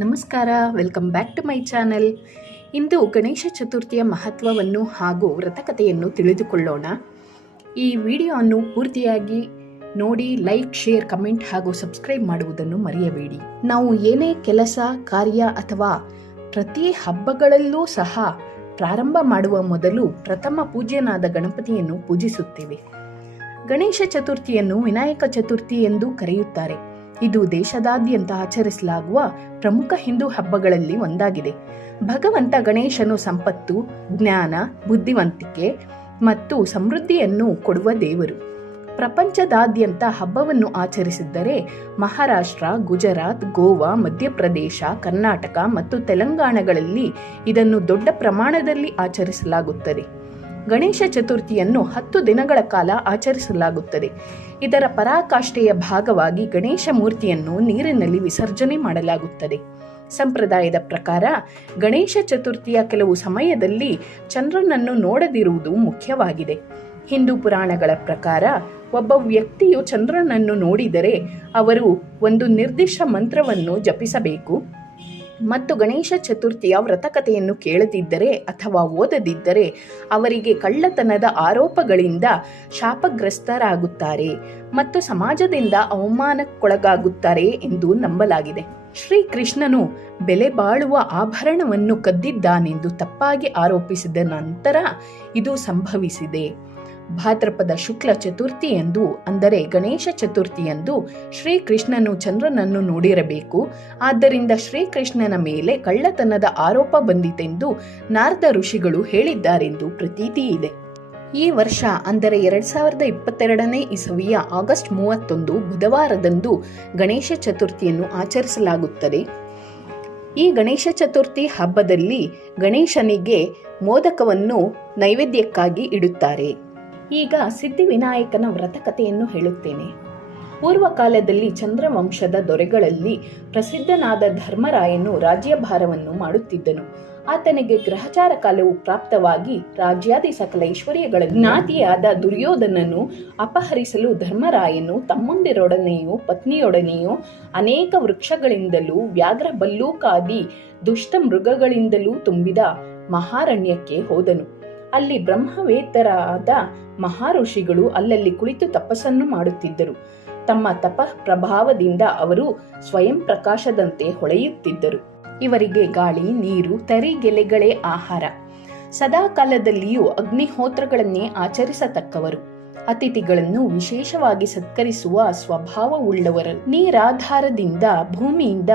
ನಮಸ್ಕಾರ welcome back to my channel ಇಂದು ಗಣೇಶ ಚತುರ್ಥಿಯ ಮಹತ್ವವನ್ನು ಹಾಗೂ ವ್ರತಕಥೆಯನ್ನು ತಿಳಿದುಕೊಳ್ಳೋಣ. ಈ ವಿಡಿಯೋವನ್ನು ಪೂರ್ತಿಯಾಗಿ ನೋಡಿ ಲೈಕ್ ಶೇರ್ ಕಮೆಂಟ್ ಹಾಗೂ ಸಬ್ಸ್ಕ್ರೈಬ್ ಮಾಡುವುದನ್ನು ಮರೆಯಬೇಡಿ. ನಾವು ಏನೇ ಕೆಲಸ, ಕಾರ್ಯ ಅಥವಾ ಪ್ರತಿ ಹಬ್ಬಗಳಲ್ಲೂ ಸಹ ಪ್ರಾರಂಭ ಮಾಡುವ ಮೊದಲು ಪ್ರಥಮ ಪೂಜ್ಯನಾದ ಗಣಪತಿಯನ್ನು ಪೂಜಿಸುತ್ತೇವೆ. ಗಣೇಶ ಚತುರ್ಥಿಯನ್ನು ವಿನಾಯಕ ಚತುರ್ಥಿ ಎಂದು ಕರೆಯುತ್ತಾರೆ. ಇದು ದೇಶದಾದ್ಯಂತ ಆಚರಿಸಲಾಗುವ ಪ್ರಮುಖ ಹಿಂದೂ ಹಬ್ಬಗಳಲ್ಲಿ ಒಂದಾಗಿದೆ. ಭಗವಂತ ಗಣೇಶನು ಸಂಪತ್ತು, ಜ್ಞಾನ, ಬುದ್ಧಿವಂತಿಕೆ ಮತ್ತು ಸಮೃದ್ಧಿಯನ್ನು ಕೊಡುವ ದೇವರು. ಪ್ರಪಂಚದಾದ್ಯಂತ ಹಬ್ಬವನ್ನು ಆಚರಿಸಿದ್ದರೆ ಮಹಾರಾಷ್ಟ್ರ, ಗುಜರಾತ್, ಗೋವಾ, ಮಧ್ಯಪ್ರದೇಶ, ಕರ್ನಾಟಕ ಮತ್ತು ತೆಲಂಗಾಣಗಳಲ್ಲಿ ಇದನ್ನು ದೊಡ್ಡ ಪ್ರಮಾಣದಲ್ಲಿ ಆಚರಿಸಲಾಗುತ್ತದೆ. ಗಣೇಶ ಚತುರ್ಥಿಯನ್ನು ಹತ್ತು ದಿನಗಳ ಕಾಲ ಆಚರಿಸಲಾಗುತ್ತದೆ. ಇದರ ಪರಾಕಾಷ್ಠೆಯ ಭಾಗವಾಗಿ ಗಣೇಶ ಮೂರ್ತಿಯನ್ನು ನೀರಿನಲ್ಲಿ ವಿಸರ್ಜನೆ ಮಾಡಲಾಗುತ್ತದೆ. ಸಂಪ್ರದಾಯದ ಪ್ರಕಾರ ಗಣೇಶ ಚತುರ್ಥಿಯ ಕೆಲವು ಸಮಯದಲ್ಲಿ ಚಂದ್ರನನ್ನು ನೋಡದಿರುವುದು ಮುಖ್ಯವಾಗಿದೆ. ಹಿಂದೂ ಪುರಾಣಗಳ ಪ್ರಕಾರ ಒಬ್ಬ ವ್ಯಕ್ತಿಯು ಚಂದ್ರನನ್ನು ನೋಡಿದರೆ ಅವರು ಒಂದು ನಿರ್ದಿಷ್ಟ ಮಂತ್ರವನ್ನು ಜಪಿಸಬೇಕು. ಮತ್ತು ಗಣೇಶ ಚತುರ್ಥಿಯ ವ್ರತಕಥೆಯನ್ನು ಕೇಳದಿದ್ದರೆ ಅಥವಾ ಓದದಿದ್ದರೆ ಅವರಿಗೆ ಕಳ್ಳತನದ ಆರೋಪಗಳಿಂದ ಶಾಪಗ್ರಸ್ತರಾಗುತ್ತಾರೆ ಮತ್ತು ಸಮಾಜದಿಂದ ಅವಮಾನಕ್ಕೊಳಗಾಗುತ್ತಾರೆ ಎಂದು ನಂಬಲಾಗಿದೆ. ಶ್ರೀಕೃಷ್ಣನು ಬೆಲೆ ಬಾಳುವ ಆಭರಣವನ್ನು ಕದ್ದಿದ್ದಾನೆಂದು ತಪ್ಪಾಗಿ ಆರೋಪಿಸಿದ ನಂತರ ಇದು ಸಂಭವಿಸಿದೆ. ಭಾದ್ರಪದ ಶುಕ್ಲ ಚತುರ್ಥಿಯಂದು ಅಂದರೆ ಗಣೇಶ ಚತುರ್ಥಿಯಂದು ಶ್ರೀಕೃಷ್ಣನು ಚಂದ್ರನನ್ನು ನೋಡಿರಬೇಕು. ಆದ್ದರಿಂದ ಶ್ರೀಕೃಷ್ಣನ ಮೇಲೆ ಕಳ್ಳತನದ ಆರೋಪ ಬಂದಿತೆಂದು ನಾರದ ಋಷಿಗಳು ಹೇಳಿದ್ದಾರೆಂದು ಪ್ರತೀತಿ ಇದೆ. ಈ ವರ್ಷ, ಅಂದರೆ ಎರಡ್ ಸಾವಿರದ ಇಪ್ಪತ್ತೆರಡನೇ ಇಸವಿಯ ಆಗಸ್ಟ್ ಮೂವತ್ತೊಂದು ಬುಧವಾರದಂದು ಗಣೇಶ ಚತುರ್ಥಿಯನ್ನು ಆಚರಿಸಲಾಗುತ್ತದೆ. ಈ ಗಣೇಶ ಚತುರ್ಥಿ ಹಬ್ಬದಲ್ಲಿ ಗಣೇಶನಿಗೆ ಮೋದಕವನ್ನು ನೈವೇದ್ಯಕ್ಕಾಗಿ ಇಡುತ್ತಾರೆ. ಈಗ ಸಿದ್ಧಿವಿನಾಯಕನ ವ್ರತಕಥೆಯನ್ನು ಹೇಳುತ್ತೇನೆ. ಪೂರ್ವ ಕಾಲದಲ್ಲಿ ಚಂದ್ರವಂಶದ ದೊರೆಗಳಲ್ಲಿ ಪ್ರಸಿದ್ಧನಾದ ಧರ್ಮರಾಯನು ರಾಜ್ಯಭಾರವನ್ನು ಮಾಡುತ್ತಿದ್ದನು. ಆತನಿಗೆ ಗ್ರಹಚಾರ ಕಾಲವು ಪ್ರಾಪ್ತವಾಗಿ ರಾಜ್ಯಾದಿ ಸಕಲ ಐಶ್ವರ್ಯಗಳ ಜ್ಞಾತಿಯಾದ ದುರ್ಯೋಧನನು ಅಪಹರಿಸಲು ಧರ್ಮರಾಯನು ತಮ್ಮಂದಿರೊಡನೆಯೂ ಪತ್ನಿಯೊಡನೆಯೂ ಅನೇಕ ವೃಕ್ಷಗಳಿಂದಲೂ ವ್ಯಾಘ್ರ ಬಲ್ಲೂಕಾದಿ ದುಷ್ಟ ಮೃಗಗಳಿಂದಲೂ ತುಂಬಿದ ಮಹಾರಣ್ಯಕ್ಕೆ ಹೋದನು. ಅಲ್ಲಿ ಬ್ರಹ್ಮವೇತ್ತರಾದ ಮಹಾಋಷಿಗಳು ಅಲ್ಲಲ್ಲಿ ಕುಳಿತು ತಪಸ್ಸನ್ನು ಮಾಡುತ್ತಿದ್ದರು. ತಮ್ಮ ತಪ ಪ್ರಭಾವದಿಂದ ಅವರು ಸ್ವಯಂ ಪ್ರಕಾಶದಂತೆ ಹೊಳೆಯುತ್ತಿದ್ದರು. ಇವರಿಗೆ ಗಾಳಿ, ನೀರು ತರಿಗೆಲೆಗಳೇ ಆಹಾರ. ಸದಾ ಕಾಲದಲ್ಲಿಯೂ ಅಗ್ನಿಹೋತ್ರಗಳನ್ನೇ ಆಚರಿಸತಕ್ಕವರು. ಅತಿಥಿಗಳನ್ನು ವಿಶೇಷವಾಗಿ ಸತ್ಕರಿಸುವ ಸ್ವಭಾವವುಳ್ಳವರು. ನೀರಾಧಾರದಿಂದ ಭೂಮಿಯಿಂದ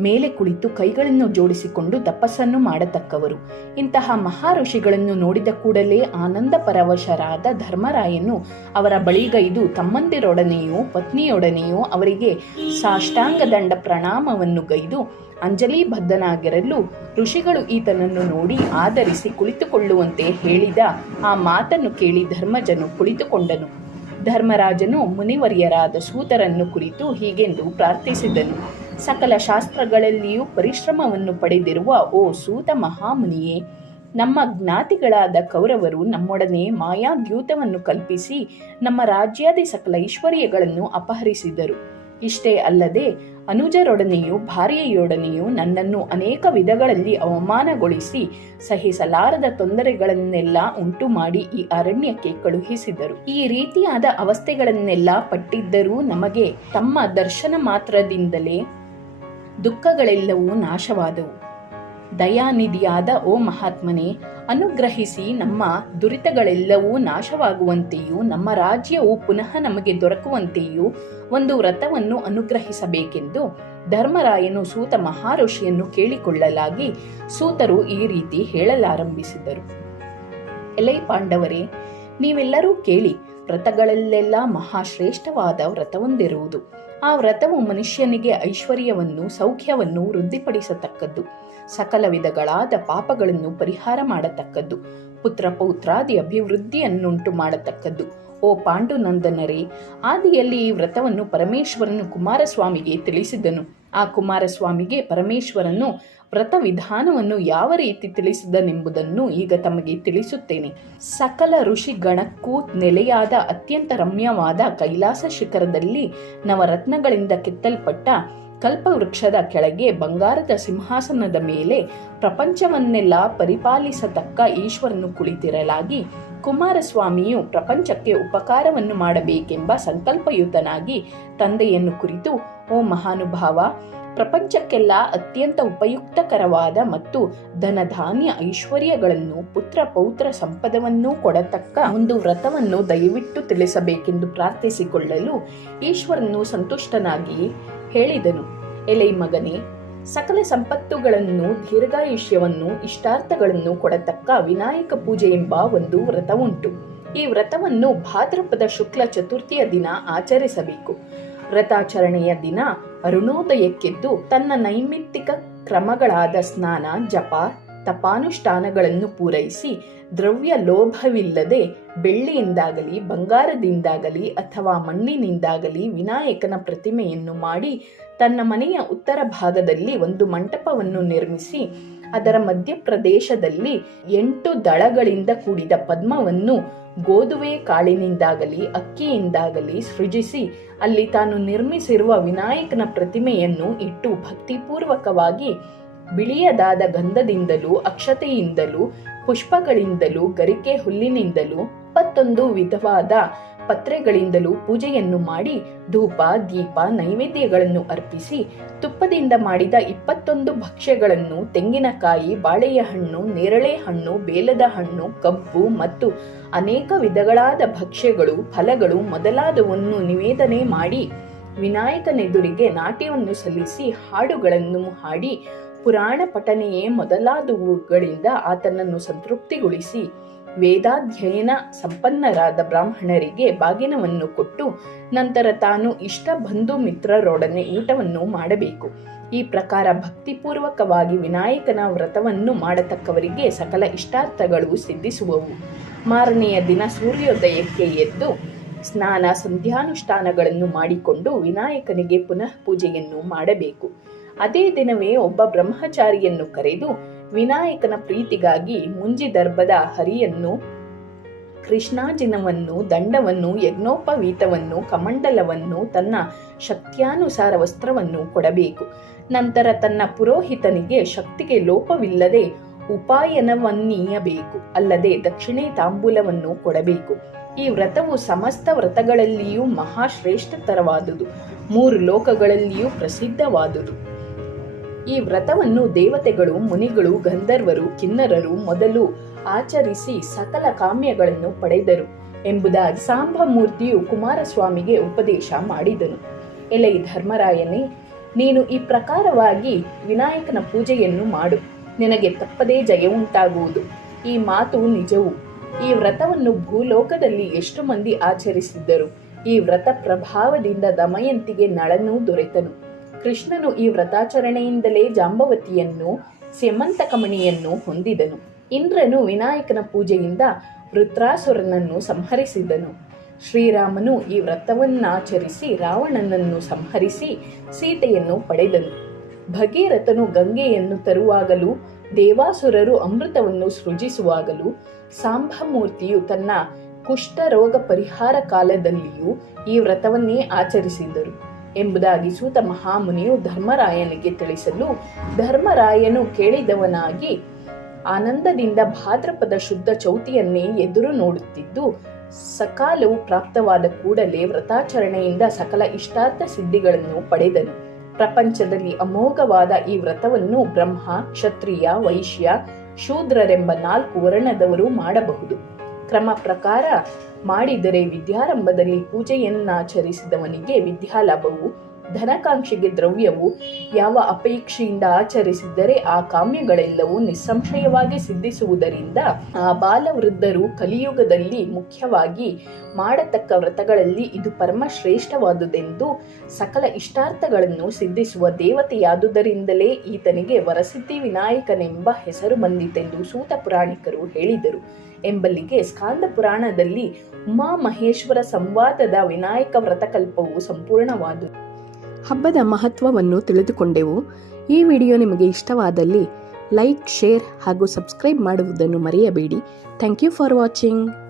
ಮೇಲೆ ಕುಳಿತು ಕೈಗಳನ್ನು ಜೋಡಿಸಿಕೊಂಡು ತಪಸ್ಸನ್ನು ಮಾಡತಕ್ಕವರು. ಇಂತಹ ಮಹಾಋಷಿಗಳನ್ನು ನೋಡಿದ ಕೂಡಲೇ ಆನಂದ ಪರವಶರಾದ ಧರ್ಮರಾಯನು ಅವರ ಬಳಿಗೈದು ತಮ್ಮಂದಿರೊಡನೆಯೋ ಪತ್ನಿಯೊಡನೆಯೋ ಅವರಿಗೆ ಸಾಷ್ಟಾಂಗ ದಂಡ ಪ್ರಣಾಮವನ್ನು ಗೈದು ಅಂಜಲಿ ಬದ್ಧನಾಗಿರಲು ಋಷಿಗಳು ಈತನನ್ನು ನೋಡಿ ಆಧರಿಸಿ ಕುಳಿತುಕೊಳ್ಳುವಂತೆ ಹೇಳಿದ ಆ ಮಾತನ್ನು ಕೇಳಿ ಧರ್ಮಜನು ಕುಳಿತುಕೊಂಡನು. ಧರ್ಮರಾಜನು ಮುನಿವರ್ಯರಾದ ಸೂತರನ್ನು ಕುರಿತು ಹೀಗೆಂದು ಪ್ರಾರ್ಥಿಸಿದನು. ಸಕಲ ಶಾಸ್ತ್ರಗಳಲ್ಲಿಯೂ ಪರಿಶ್ರಮವನ್ನು ಪಡೆದಿರುವ ಓ ಸೂತ ಮಹಾಮುನಿಯೇ, ನಮ್ಮ ಜ್ಞಾತಿಗಳಾದ ಕೌರವರು ನಮ್ಮೊಡನೆ ಮಾಯಾದ್ಯೂತವನ್ನು ಕಲ್ಪಿಸಿ ನಮ್ಮ ರಾಜ್ಯಾದಿ ಸಕಲ ಐಶ್ವರ್ಯಗಳನ್ನು ಅಪಹರಿಸಿದರು. ಇಷ್ಟೇ ಅಲ್ಲದೆ ಅನುಜರೊಡನೆಯೂ ಭಾರ್ಯೆಯೊಡನೆಯೂ ನನ್ನನ್ನು ಅನೇಕ ವಿಧಗಳಲ್ಲಿ ಅವಮಾನಗೊಳಿಸಿ ಸಹಿಸಲಾರದ ತೊಂದರೆಗಳನ್ನೆಲ್ಲ ಉಂಟು ಮಾಡಿ ಈ ಅರಣ್ಯಕ್ಕೆ ಕಳುಹಿಸಿದರು. ಈ ರೀತಿಯಾದ ಅವಸ್ಥೆಗಳನ್ನೆಲ್ಲ ಪಟ್ಟಿದ್ದರೂ ನಮಗೆ ತಮ್ಮ ದರ್ಶನ ಮಾತ್ರದಿಂದಲೇ ದುಃಖಗಳೆಲ್ಲವೂ ನಾಶವಾದವು. ದಯಾನಿಧಿಯಾದ ಓ ಮಹಾತ್ಮನೇ, ಅನುಗ್ರಹಿಸಿ ನಮ್ಮ ದುರಿತಗಳೆಲ್ಲವೂ ನಾಶವಾಗುವಂತೆಯೂ, ನಮ್ಮ ರಾಜ್ಯವು ಪುನಃ ನಮಗೆ ದೊರಕುವಂತೆಯೂ ಒಂದು ವ್ರತವನ್ನು ಅನುಗ್ರಹಿಸಬೇಕೆಂದು ಧರ್ಮರಾಯನು ಸೂತ ಮಹಾಋಷಿಯನ್ನು ಕೇಳಿಕೊಳ್ಳಲಾಗಿ ಸೂತರು ಈ ರೀತಿ ಹೇಳಲಾರಂಭಿಸಿದರು. ಎಲೈ ಪಾಂಡವರೇ, ನೀವೆಲ್ಲರೂ ಕೇಳಿ, ವ್ರತಗಳಲ್ಲೆಲ್ಲ ಮಹಾಶ್ರೇಷ್ಠವಾದ ವ್ರತವೊಂದಿರುವುದು. ಆ ವ್ರತವು ಮನುಷ್ಯನಿಗೆ ಐಶ್ವರ್ಯವನ್ನು, ಸೌಖ್ಯವನ್ನು ವೃದ್ಧಿಪಡಿಸತಕ್ಕದ್ದು. ಸಕಲ ವಿಧಗಳಾದ ಪಾಪಗಳನ್ನು ಪರಿಹಾರ ಮಾಡತಕ್ಕದ್ದು, ಪುತ್ರ ಪೌತ್ರಾದಿ ಅಭಿವೃದ್ಧಿಯನ್ನುಂಟು ಮಾಡತಕ್ಕದ್ದು. ಓ ಪಾಂಡುನಂದನರೇ, ಆದಿಯಲ್ಲಿ ಈ ವ್ರತವನ್ನು ಪರಮೇಶ್ವರನು ಕುಮಾರಸ್ವಾಮಿಗೆ ತಿಳಿಸಿದನು. ಆ ಕುಮಾರಸ್ವಾಮಿಗೆ ಪರಮೇಶ್ವರನು ವ್ರತ ವಿಧಾನವನ್ನು ಯಾವ ರೀತಿ ತಿಳಿಸಿದನೆಂಬುದನ್ನು ಈಗ ತಮಗೆ ತಿಳಿಸುತ್ತೇನೆ. ಸಕಲ ಋಷಿ ಗಣಕ್ಕೂ ನೆಲೆಯಾದ ಅತ್ಯಂತ ರಮ್ಯವಾದ ಕೈಲಾಸ ಶಿಖರದಲ್ಲಿ ನವರತ್ನಗಳಿಂದ ಕೆತ್ತಲ್ಪಟ್ಟ ಕಲ್ಪವೃಕ್ಷದ ಕೆಳಗೆ ಬಂಗಾರದ ಸಿಂಹಾಸನದ ಮೇಲೆ ಪ್ರಪಂಚವನ್ನೆಲ್ಲ ಪರಿಪಾಲಿಸತಕ್ಕ ಈಶ್ವರನು ಕುಳಿತಿರಲಾಗಿ ಕುಮಾರಸ್ವಾಮಿಯು ಪ್ರಪಂಚಕ್ಕೆ ಉಪಕಾರವನ್ನು ಮಾಡಬೇಕೆಂಬ ಸಂಕಲ್ಪಯುತನಾಗಿ ತಂದೆಯನ್ನು ಕುರಿತು, ಓ ಮಹಾನುಭಾವ, ಪ್ರಪಂಚಕ್ಕೆಲ್ಲ ಅತ್ಯಂತ ಉಪಯುಕ್ತಕರವಾದ ಮತ್ತು ಧನಧಾನ್ಯ ಐಶ್ವರ್ಯಗಳನ್ನು, ಪುತ್ರ ಪೌತ್ರ ಸಂಪದವನ್ನೂ ಕೊಡತಕ್ಕ ಒಂದು ವ್ರತವನ್ನು ದಯವಿಟ್ಟು ತಿಳಿಸಬೇಕೆಂದು ಪ್ರಾರ್ಥಿಸಿಕೊಳ್ಳಲು ಈಶ್ವರನು ಸಂತುಷ್ಟನಾಗಿ ಹೇಳಿದನು, ಎಲೈ ಮಗನೇ, ಸಕಲ ಸಂಪತ್ತುಗಳನ್ನು, ದೀರ್ಘಾಯುಷ್ಯವನ್ನು, ಇಷ್ಟಾರ್ಥಗಳನ್ನು ಕೊಡತಕ್ಕ ವಿನಾಯಕ ಪೂಜೆ ಎಂಬ ಒಂದು ವ್ರತವುಂಟು ಈ ವ್ರತವನ್ನು ಭಾದ್ರಪದ ಶುಕ್ಲ ಚತುರ್ಥಿಯ ದಿನ ಆಚರಿಸಬೇಕು. ವ್ರತಾಚರಣೆಯ ದಿನ ಅರುಣೋದಯಕ್ಕೆದ್ದು ತನ್ನ ನೈಮಿತ್ತಿಕ ಕ್ರಮಗಳಾದ ಸ್ನಾನ, ಜಪ ತಪಾನುಷ್ಠಾನಗಳನ್ನು ಪೂರೈಸಿ ದ್ರವ್ಯ ಲೋಭವಿಲ್ಲದೆ ಬೆಳ್ಳಿಯಿಂದಾಗಲಿ, ಬಂಗಾರದಿಂದಾಗಲಿ ಅಥವಾ ಮಣ್ಣಿನಿಂದಾಗಲಿ ವಿನಾಯಕನ ಪ್ರತಿಮೆಯನ್ನು ಮಾಡಿ ತನ್ನ ಮನೆಯ ಉತ್ತರ ಭಾಗದಲ್ಲಿ ಒಂದು ಮಂಟಪವನ್ನು ನಿರ್ಮಿಸಿ, ಅದರ ಮಧ್ಯಪ್ರದೇಶದಲ್ಲಿ ಎಂಟು ದಳಗಳಿಂದ ಕೂಡಿದ ಪದ್ಮವನ್ನು ಗೋಧುವೆ ಕಾಳಿನಿಂದಾಗಲಿ, ಅಕ್ಕಿಯಿಂದಾಗಲಿ ಸೃಜಿಸಿ, ಅಲ್ಲಿ ತಾನು ನಿರ್ಮಿಸಿರುವ ವಿನಾಯಕನ ಪ್ರತಿಮೆಯನ್ನು ಇಟ್ಟು ಭಕ್ತಿಪೂರ್ವಕವಾಗಿ ಬಿಳಿಯದಾದ ಗಂಧದಿಂದಲೂ, ಅಕ್ಷತೆಯಿಂದಲೂ, ಪುಷ್ಪಗಳಿಂದಲೂ, ಗರಿಕೆ ಹುಲ್ಲಿನಿಂದಲೂ, ಇಪ್ಪತ್ತೊಂದು ವಿಧವಾದ ಪತ್ರೆಗಳಿಂದಲೂ ಪೂಜೆಯನ್ನು ಮಾಡಿ ಧೂಪ, ದೀಪ, ನೈವೇದ್ಯಗಳನ್ನು ಅರ್ಪಿಸಿ, ತುಪ್ಪದಿಂದ ಮಾಡಿದ ಇಪ್ಪತ್ತೊಂದು ಭಕ್ಷ್ಯಗಳನ್ನು ತೆಂಗಿನಕಾಯಿ ಬಾಳೆಯ ಹಣ್ಣು ನೇರಳೆ ಹಣ್ಣು ಬೇಲದ ಹಣ್ಣು, ಕಬ್ಬು ಮತ್ತು ಅನೇಕ ವಿಧಗಳಾದ ಭಕ್ಷ್ಯಗಳು, ಫಲಗಳು ಮೊದಲಾದವನ್ನು ನಿವೇದನೆ ಮಾಡಿ ವಿನಾಯಕನೆದುರಿಗೆ ನಾಟ್ಯವನ್ನು ಸಲ್ಲಿಸಿ ಹಾಡುಗಳನ್ನು ಹಾಡಿ ಪುರಾಣ ಪಠನೆಯೇ ಮೊದಲಾದವುಗಳಿಂದ ಆತನನ್ನು ಸಂತೃಪ್ತಿಗೊಳಿಸಿ ವೇದಾಧ್ಯಯನ ಸಂಪನ್ನರಾದ ಬ್ರಾಹ್ಮಣರಿಗೆ ಬಾಗಿನವನ್ನು ಕೊಟ್ಟು ನಂತರ ತಾನು ಇಷ್ಟ ಬಂಧು ಮಿತ್ರರೊಡನೆ ಊಟವನ್ನು ಮಾಡಬೇಕು. ಈ ಪ್ರಕಾರ ಭಕ್ತಿಪೂರ್ವಕವಾಗಿ ವಿನಾಯಕನ ವ್ರತವನ್ನು ಮಾಡತಕ್ಕವರಿಗೆ ಸಕಲ ಇಷ್ಟಾರ್ಥಗಳು ಸಿದ್ಧಿಸುವವು. ಮಾರನೆಯ ದಿನ ಸೂರ್ಯೋದಯಕ್ಕೆ ಎದ್ದು ಸ್ನಾನ, ಸಂಧ್ಯಾನುಷ್ಠಾನಗಳನ್ನು ಮಾಡಿಕೊಂಡು ವಿನಾಯಕನಿಗೆ ಪುನಃ ಪೂಜೆಯನ್ನು ಮಾಡಬೇಕು. ಅದೇ ದಿನವೇ ಒಬ್ಬ ಬ್ರಹ್ಮಚಾರಿಯನ್ನು ಕರೆದು ವಿನಾಯಕನ ಪ್ರೀತಿಗಾಗಿ ಮುಂಜಿದರ್ಭದ ಹರಿಯನ್ನು, ಕೃಷ್ಣಾಜಿನವನ್ನು, ದಂಡವನ್ನು, ಯಜ್ಞೋಪವೀತವನ್ನು, ಕಮಂಡಲವನ್ನು, ತನ್ನ ಶಕ್ತ್ಯಾನುಸಾರ ವಸ್ತ್ರವನ್ನು ಕೊಡಬೇಕು. ನಂತರ ತನ್ನ ಪುರೋಹಿತನಿಗೆ ಶಕ್ತಿಗೆ ಲೋಪವಿಲ್ಲದೆ ಉಪಾಯನವನ್ನೀಯಬೇಕು, ಅಲ್ಲದೆ ದಕ್ಷಿಣೆ ತಾಂಬೂಲವನ್ನು ಕೊಡಬೇಕು. ಈ ವ್ರತವು ಸಮಸ್ತ ವ್ರತಗಳಲ್ಲಿಯೂ ಮಹಾಶ್ರೇಷ್ಠತರವಾದುದು. ಮೂರು ಲೋಕಗಳಲ್ಲಿಯೂ ಪ್ರಸಿದ್ಧವಾದುದು. ಈ ವ್ರತವನ್ನು ದೇವತೆಗಳು, ಮುನಿಗಳು, ಗಂಧರ್ವರು, ಕಿನ್ನರರು ಮೊದಲು ಆಚರಿಸಿ ಸಕಲ ಕಾಮ್ಯಗಳನ್ನು ಪಡೆದರು ಎಂಬುದಾಗಿ ಸಾಂಬಮೂರ್ತಿಯು ಕುಮಾರಸ್ವಾಮಿಗೆ ಉಪದೇಶ ಮಾಡಿದನು. ಎಲೈ ಧರ್ಮರಾಯನೇ, ನೀನು ಈ ಪ್ರಕಾರವಾಗಿ ವಿನಾಯಕನ ಪೂಜೆಯನ್ನು ಮಾಡು. ನಿನಗೆ ತಪ್ಪದೇ ಜಯ ಉಂಟಾಗುವುದು. ಈ ಮಾತು ನಿಜವು. ಈ ವ್ರತವನ್ನು ಭೂಲೋಕದಲ್ಲಿ ಎಷ್ಟು ಮಂದಿ ಆಚರಿಸಿದ್ದರು. ಈ ವ್ರತ ಪ್ರಭಾವದಿಂದ ದಮಯಂತಿಗೆ ನಳನೂ ದೊರೆತನು. ಕೃಷ್ಣನು ಈ ವ್ರತಾಚರಣೆಯಿಂದಲೇ ಜಾಂಬವತಿಯನ್ನು ಸ್ಯಮಂತಕಮಣಿಯನ್ನು ಹೊಂದಿದನು. ಇಂದ್ರನು ವಿನಾಯಕನ ಪೂಜೆಯಿಂದ ವೃತ್ರಾಸುರನನ್ನು ಸಂಹರಿಸಿದನು. ಶ್ರೀರಾಮನು ಈ ವ್ರತವನ್ನಾಚರಿಸಿ ರಾವಣನನ್ನು ಸಂಹರಿಸಿ ಸೀತೆಯನ್ನು ಪಡೆದನು. ಭಗೀರಥನು ಗಂಗೆಯನ್ನು ತರುವಾಗಲೂ, ದೇವಾಸುರರು ಅಮೃತವನ್ನು ಸೃಜಿಸುವಾಗಲೂ, ಸಾಂಬಮೂರ್ತಿಯು ತನ್ನ ಕುಷ್ಠರೋಗ ಪರಿಹಾರ ಕಾಲದಲ್ಲಿಯೂ ಈ ವ್ರತವನ್ನೇ ಆಚರಿಸಿದರು. ಎಂಬುದಾಗಿ ಸೂತ ಮಹಾಮುನಿಯು ಧರ್ಮರಾಯನಿಗೆ ತಿಳಿಸಲು ಧರ್ಮರಾಯನು ಕೇಳಿದವನಾಗಿ ಆನಂದದಿಂದ ಭಾದ್ರಪದ ಶುದ್ಧ ಚೌತಿಯನ್ನೇ ಎದುರು ನೋಡುತ್ತಿದ್ದು, ಸಕಾಲವು ಪ್ರಾಪ್ತವಾದ ಕೂಡಲೇ ವ್ರತಾಚರಣೆಯಿಂದ ಸಕಲ ಇಷ್ಟಾರ್ಥ ಸಿದ್ಧಿಗಳನ್ನು ಪಡೆದನು. ಪ್ರಪಂಚದಲ್ಲಿ ಅಮೋಘವಾದ ಈ ವ್ರತವನ್ನು ಬ್ರಹ್ಮ, ಕ್ಷತ್ರಿಯ, ವೈಶ್ಯ, ಶೂದ್ರರೆಂಬ ನಾಲ್ಕು ವರ್ಣದವರು ಮಾಡಬಹುದು. ಕ್ರಮ ಪ್ರಕಾರ ಮಾಡಿದರೆ ವಿದ್ಯಾರಂಭದಲ್ಲಿ ಪೂಜೆಯನ್ನಾಚರಿಸಿದವನಿಗೆ ವಿದ್ಯಾಲಾಭವು ಧನಕಾಂಕ್ಷೆಗೆ ದ್ರವ್ಯವು ಯಾವ ಅಪೇಕ್ಷೆಯಿಂದ ಆಚರಿಸಿದರೆ ಆ ಕಾಮ್ಯಗಳೆಲ್ಲವೂ ನಿಸ್ಸಂಶಯವಾಗಿ ಸಿದ್ಧಿಸುವುದರಿಂದ ಆ ಬಾಲವೃದ್ಧರು ಕಲಿಯುಗದಲ್ಲಿ ಮುಖ್ಯವಾಗಿ ಮಾಡತಕ್ಕ ವ್ರತಗಳಲ್ಲಿ ಇದು ಪರಮಶ್ರೇಷ್ಠವಾದುದೆಂದು ಸಕಲ ಇಷ್ಟಾರ್ಥಗಳನ್ನು ಸಿದ್ಧಿಸುವ ದೇವತೆಯಾದುದರಿಂದಲೇ ಈತನಿಗೆ ವರಸಿದ್ಧಿ ವಿನಾಯಕನೆಂಬ ಹೆಸರು ಬಂದಿತೆಂದು ಸೂತ ಪುರಾಣಿಕರು ಹೇಳಿದರು. ಎಂಬಲ್ಲಿಗೆ ಸ್ಕಾಂದ ಪುರಾಣದಲ್ಲಿ ಉಮಾಮಹೇಶ್ವರ ಸಂವಾದದ ವಿನಾಯಕ ವ್ರತಕಲ್ಪವು ಸಂಪೂರ್ಣವಾದುದು. ಹಬ್ಬದ ಮಹತ್ವವನ್ನು ತಿಳಿದುಕೊಂಡೆವು. ಈ ವಿಡಿಯೋ ನಿಮಗೆ ಇಷ್ಟವಾದಲ್ಲಿ ಲೈಕ್, ಶೇರ್ ಹಾಗೂ ಸಬ್ಸ್ಕ್ರೈಬ್ ಮಾಡುವುದನ್ನು ಮರೆಯಬೇಡಿ. Thank you for watching.